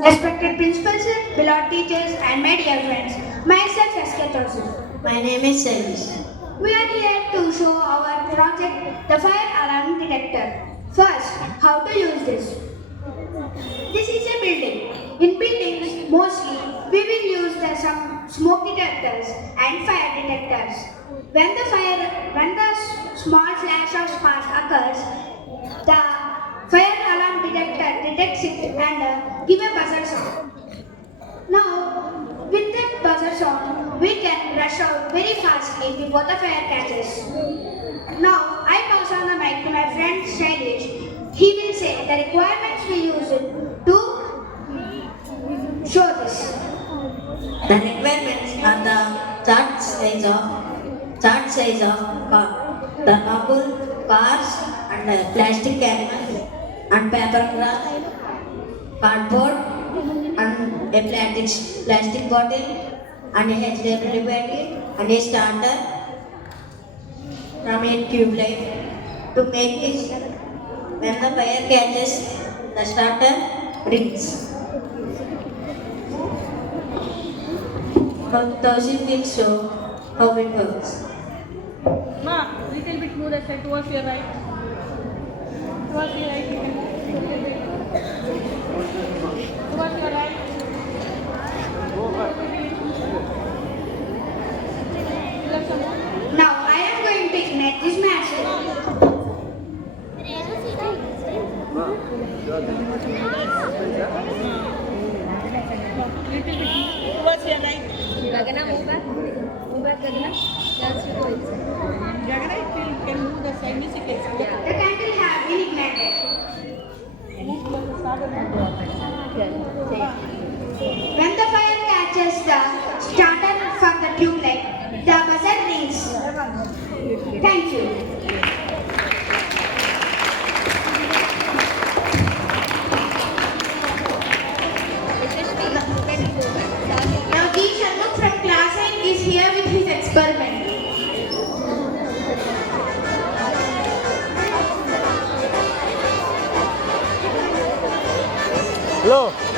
Respected principals, beloved teachers, and my dear friends, myself Saskia Joseph. My name is Sailesh. We are here to show our project, the fire alarm detector. First, how to use this. This is a building. In buildings, mostly, we will use some smoke detectors and fire detectors. When the small flash of spark occurs, the fire alarm detector detects it and give a buzzer sound. Now, with that buzzer sound, we can rush out very fastly before the fire catches. Now, I pass on the mic to my friend Shailesh. He will say the requirements we use to show this. The requirements are the chart size of car, the bubble cars and plastic animals and paper craft, cardboard and a plastic bottle and a HDF battery and a starter from a tube light. To make this, when the fire catches, the starter rings. Taushik will show how it works. Ma, little bit more aside towards your right. Towards your right, you can little bit. Towards your right. Left some more. Now, I am going to ignite this match. Little bit towards your right. Gagana move back Gagana. That's your voice. Gagana, you can move the side music. The candle has been ignited. Move towards the start of the When the fire catches the starter from the tube light, the buzzer rings. Thank you. Now G. Sharma from class 9 is here with his experiment. Hello.